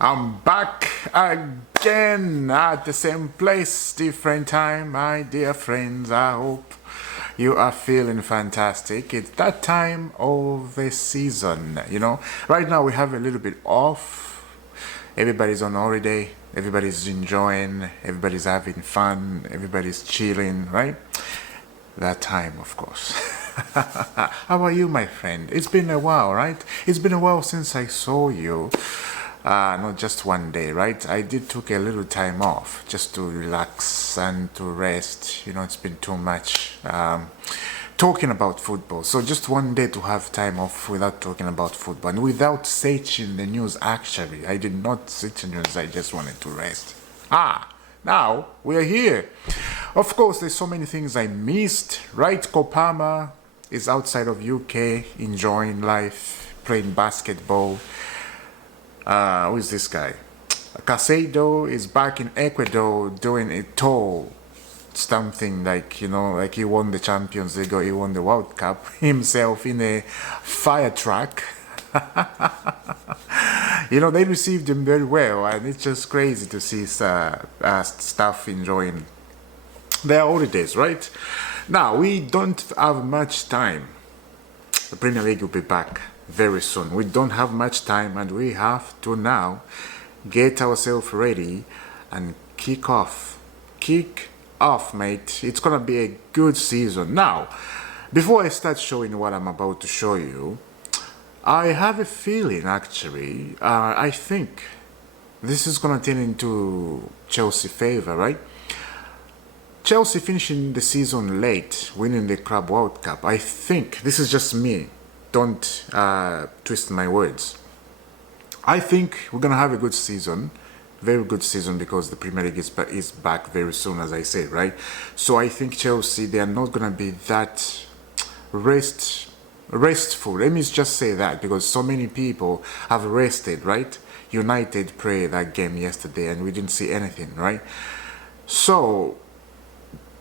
I'm back again at the same place, different time, my dear friends. I hope you are feeling fantastic. It's that time of the season, Right now we have a little bit off. Everybody's on holiday, everybody's enjoying, everybody's having fun, everybody's chilling, right? That time, of course. How are you, my friend? It's been a while, right? It's been a while since I saw you. Not just one day, right? I did took a little time off just to relax and to rest. It's been too much talking about football. So just one day to have time off without talking about football and without searching the news. Actually, I did not search the news. I just wanted to rest. Now we're here. Of course, there's so many things I missed, right? Kopama is outside of UK enjoying life, playing basketball. Who is this guy? Casado is back in Ecuador doing a tour. Something like, like he won the Champions League or he won the World Cup himself in a fire truck. They received him very well, and it's just crazy to see staff enjoying their holidays, right? Now, we don't have much time. The Premier League will be back very soon. We don't have much time, and we have to now get ourselves ready and kick off, mate. It's gonna be a good season. Now, before I start showing what I'm about to show you, I have a feeling, actually, I think this is gonna turn into Chelsea favor, right? Chelsea finishing the season late, winning the Club World Cup. I think, this is just me, don't twist my words. I think we're going to have a good season, very good season, because the Premier League is back very soon, as I said, right? So I think Chelsea, they are not going to be that restful. Let me just say that, because so many people have rested, right? United played that game yesterday and we didn't see anything, right? So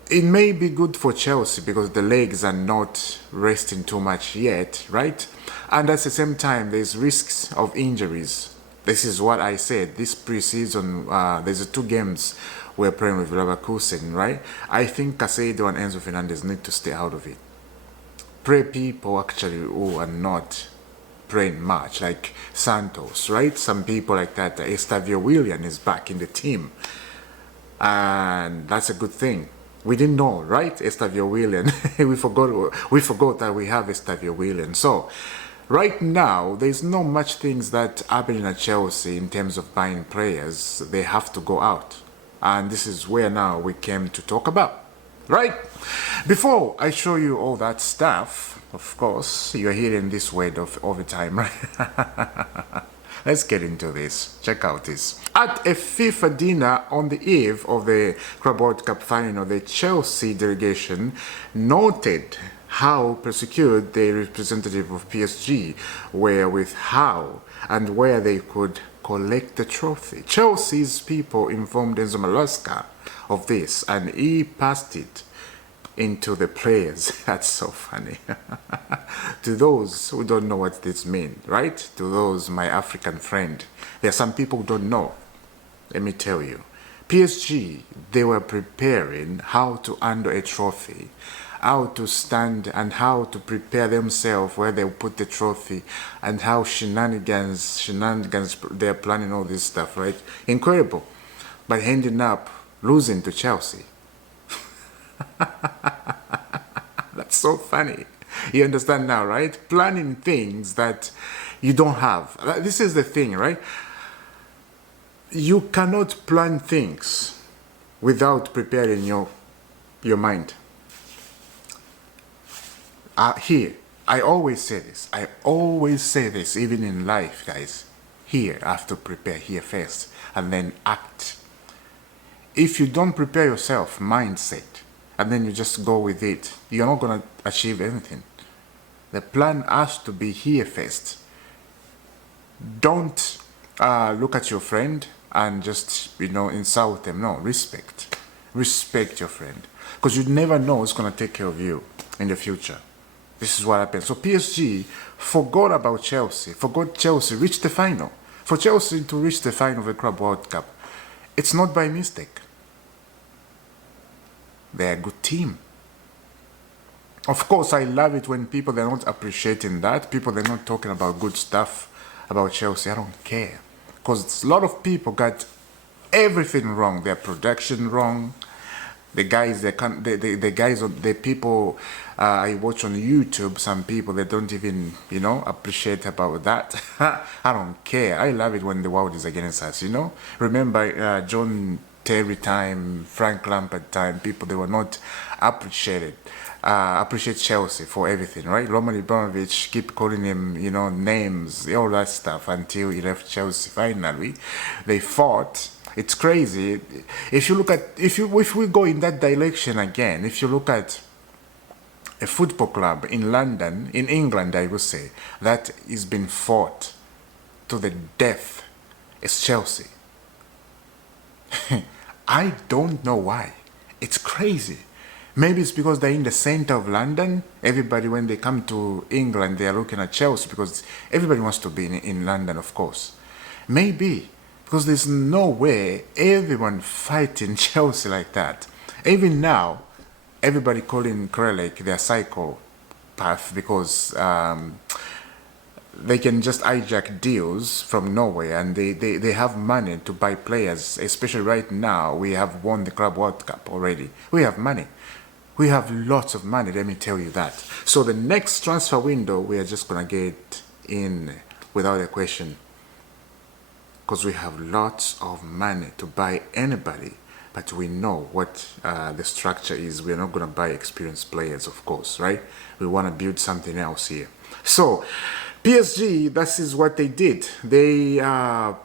it may be good for Chelsea because the legs are not resting too much yet, right? And at the same time, there's risks of injuries. This is what I said. This pre-season, there's 2 games we're playing with Leverkusen, right? I think Casado and Enzo Fernandez need to stay out of it. Play people actually who are not playing much, like Santos, right? Some people like that. Estavio Willian is back in the team, and that's a good thing. We didn't know, right? Estavio Willian. we forgot that we have Estavio Willian. So right now, there's not much things that happening at Chelsea in terms of buying players. They have to go out. And this is where now we came to talk about, right? Before I show you all that stuff, of course, you're hearing this word of overtime, right? Let's get into this. Check out this. At a FIFA dinner on the eve of the Club World Cup final, the Chelsea delegation noted how persecuted the representative of PSG were with how and where they could collect the trophy. Chelsea's people informed Enzo Maresca of this, and he passed it into the players. That's so funny. To those who don't know what this means, right? To those, my African friend, there are some people who don't know. Let me tell you. PSG, they were preparing how to handle a trophy, how to stand and how to prepare themselves where they put the trophy, and how shenanigans, they're planning all this stuff, right? Incredible. But ending up losing to Chelsea. That's so funny. You understand now, right? Planning things that you don't have. This is the thing, right? You cannot plan things without preparing your mind. Here, I always say this. I always say this, even in life, guys. Here, I have to prepare here first and then act. If you don't prepare yourself, mindset, and then you just go with it, you're not going to achieve anything. The plan has to be here first. Don't look at your friend and just, insult them. No, respect. Respect your friend. Because you never know who's going to take care of you in the future. This is what happened. So PSG forgot about Chelsea. Forgot Chelsea reached the final. For Chelsea to reach the final of the Club World Cup, it's not by mistake. They're a good team. Of course, I love it when people, they're not appreciating that. People, they're not talking about good stuff about Chelsea. I don't care. Because a lot of people got everything wrong. Their production wrong. The guys, the guys, the people I watch on YouTube, some people, they don't even, appreciate about that. I don't care. I love it when the world is against us, Remember John Terry time, Frank Lampard time, people, they were not appreciate Chelsea for everything, right? Roman Abramovich keep calling him, names, all that stuff until he left Chelsea. Finally, they fought. It's crazy. If you look at, if we go in that direction again, if you look at a football club in London, in England, I would say, that is been fought to the death, it's Chelsea. I don't know why. It's crazy. Maybe it's because they're in the center of London. Everybody, when they come to England, they are looking at Chelsea because everybody wants to be in London, of course. Maybe. Because there's no way everyone fighting Chelsea like that. Even now, everybody calling Krelek their psychopath because they can just hijack deals from nowhere and they have money to buy players. Especially right now, we have won the Club World Cup already. We have money. We have lots of money, let me tell you that. So the next transfer window, we are just going to get in without a question. Because we have lots of money to buy anybody, but we know what the structure is. We're not going to buy experienced players, of course, right? We want to build something else here. So, PSG, this is what they did. They are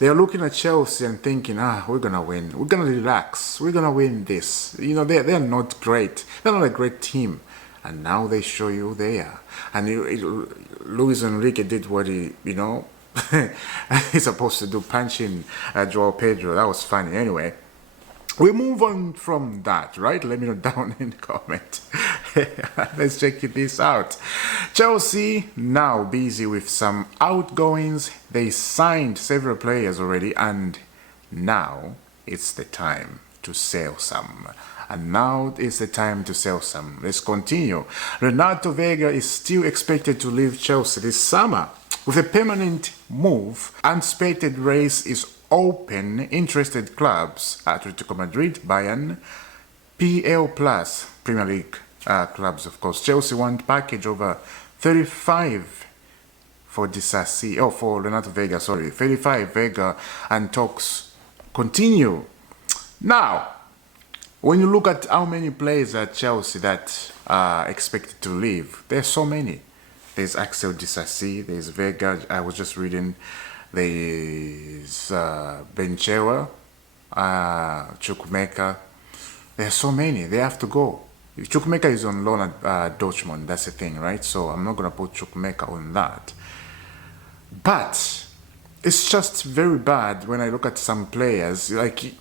looking at Chelsea and thinking, we're going to win. We're going to relax. We're going to win this. They're not great. They're not a great team. And now they show you they are. And Luis Enrique did what he, he's supposed to do, punching Joao Pedro. That was funny. Anyway, we move on from that, right? Let me know down in the comment. Let's check this out. Chelsea now busy with some outgoings. They signed several players already, and now it's the time to sell some. And now is the time to sell some. Let's continue. Renato Vega is still expected to leave Chelsea this summer. With a permanent move, anticipated race is open. Interested clubs: Atletico Madrid, Bayern, PL Plus, Premier League clubs, of course. Chelsea want package over 35 for Disasi, for Renato Vega, sorry. 35 Vega, and talks continue. Now, when you look at how many players at Chelsea that are expected to leave, there's so many. There's Axel Disasi, there's Vega, I was just reading, there's Benchewa, Chukwuemeka. There's so many, they have to go. Chukwuemeka is on loan at Dortmund, that's the thing, right? So I'm not going to put Chukwuemeka on that. But it's just very bad when I look at some players, like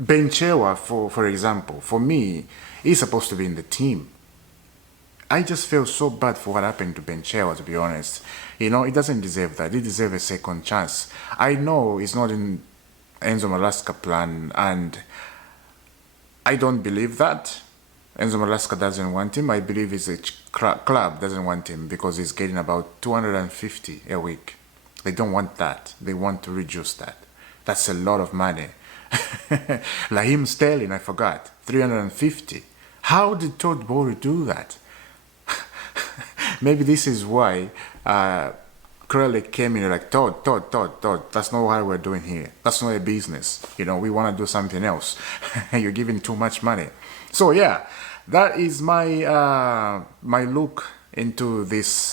Benchewa, for example. For me, he's supposed to be in the team. I just feel so bad for what happened to Benchewa, to be honest. He doesn't deserve that. He deserves a second chance. I know he's not in Enzo Maresca's plan, and I don't believe that. Enzo Maresca doesn't want him. I believe his club doesn't want him because he's getting about 250 a week. They don't want that. They want to reduce that. That's a lot of money. Raheem Sterling, I forgot, 350. How did Todd Bowley do that? Maybe this is why Krelek came in like, Todd, that's not what we're doing here. That's not a business. We want to do something else. You're giving too much money. So yeah, that is my my look into this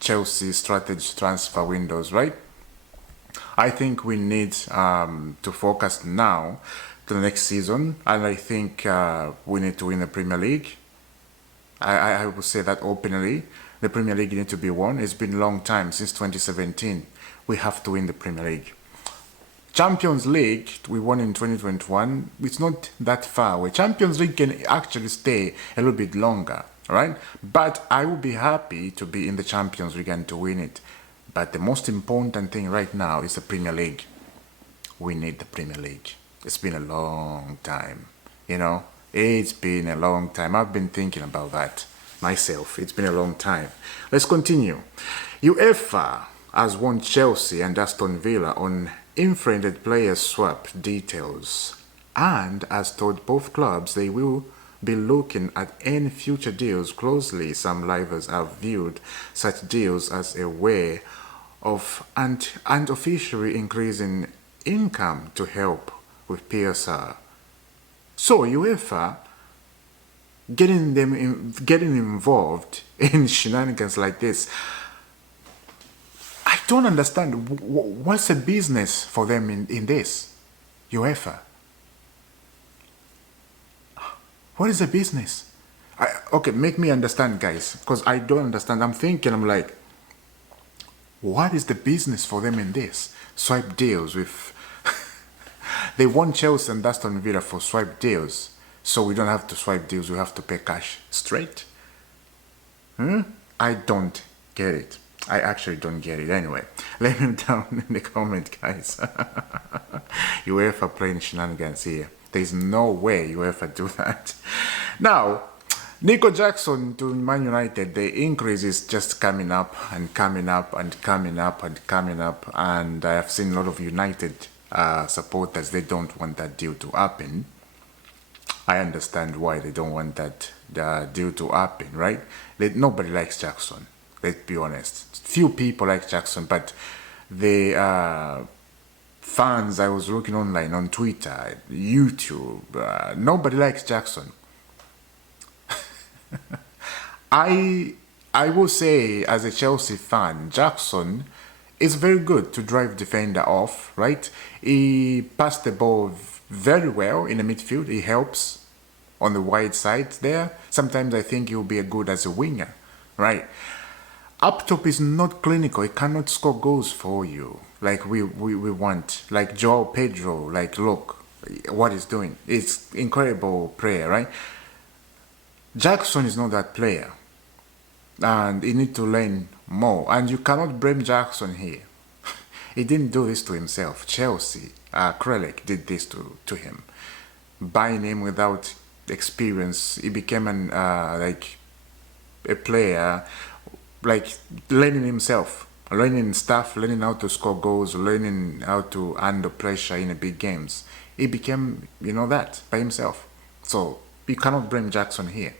Chelsea strategy transfer windows, right? I think we need to focus now to the next season, and I think we need to win the Premier League. I would say that openly. The Premier League needs to be won. It's been a long time, since 2017. We have to win the Premier League. Champions League, we won in 2021. It's not that far away. Champions League can actually stay a little bit longer, right? But I would be happy to be in the Champions League and to win it. But the most important thing right now is the Premier League. We need the Premier League. It's been a long time, you know. It's been a long time. I've been thinking about that myself. It's been a long time. Let's continue. Uefa has warned Chelsea and Aston Villa on infringed player swap details and has told both clubs they will be looking at any future deals closely. Some livers have viewed such deals as a way of unofficially increasing income to help with PSR. So UEFA getting involved in shenanigans like this, I don't understand. What's the business for them in this? UEFA. What is the business? Okay, make me understand, guys, because I don't understand. I'm like, what is the business for them in this? Swipe deals with... They want Chelsea and Aston Villa for swipe deals. So we don't have to swipe deals, we have to pay cash straight. I don't get it. I actually don't get it. Anyway, let me down in the comment, guys. UEFA playing shenanigans here. There's no way UEFA do that. Now, Nico Jackson to Man United, the increase is just coming up and coming up and coming up and coming up. And I have seen a lot of United supporters, they don't want that deal to happen. I understand why they don't want that deal to happen, right? Nobody likes Jackson, let's be honest. Few people like Jackson, but the fans, I was looking online on Twitter, YouTube, nobody likes Jackson. I will say, as a Chelsea fan, Jackson is very good to drive defender off, right? He passed the ball very well in the midfield. He helps on the wide side there. Sometimes I think he'll be good as a winger, right? Up top is not clinical. He cannot score goals for you like we want. Like Joao Pedro, like look what he's doing. It's incredible player, right? Jackson is not that player. And he need to learn more. And you cannot blame Jackson here. He didn't do this to himself. Chelsea, Krelek did this to him. Buying him without experience, he became an like a player, like learning himself, learning stuff, learning how to score goals, learning how to handle pressure in the big games. He became, that by himself. So you cannot blame Jackson here.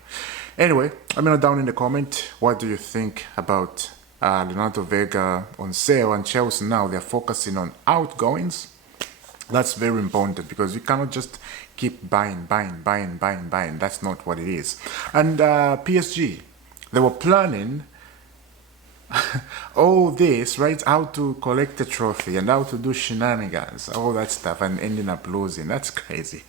Anyway, let me know down in the comment, what do you think about Leonardo Vega on sale and Chelsea now? They're focusing on outgoings. That's very important because you cannot just keep buying. That's not what it is. And PSG, they were planning all this, right? How to collect the trophy and how to do shenanigans, all that stuff, and ending up losing. That's crazy.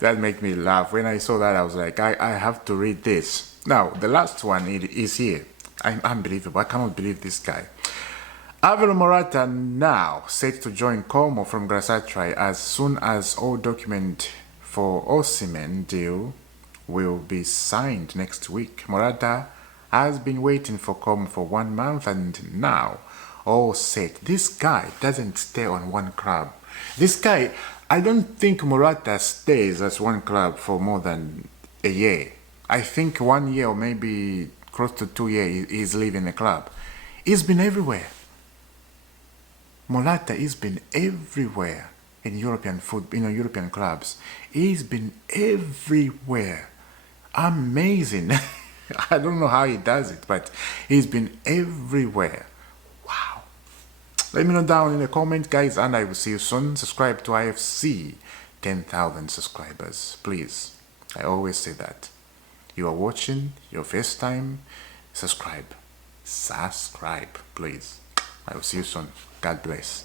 That made me laugh. When I saw that, I was like, I have to read this. Now, the last one is here. I'm unbelievable. I cannot believe this guy. Alvaro Morata now set to join Como from Galatasaray as soon as all document for Osimhen deal will be signed next week. Morata has been waiting for Como for 1 month and now all set. This guy doesn't stay on one club. This guy, I don't think Morata stays at one club for more than a year. I think 1 year or maybe close to 2 years he's leaving the club. He's been everywhere. Morata has been everywhere in European football, European clubs. He's been everywhere. Amazing. I don't know how he does it, but he's been everywhere. Wow. Let me know down in the comment, guys, and I will see you soon. Subscribe to IFC 10,000 subscribers, please. I always say that. You are watching your first time, subscribe, please. I will see you soon. God bless.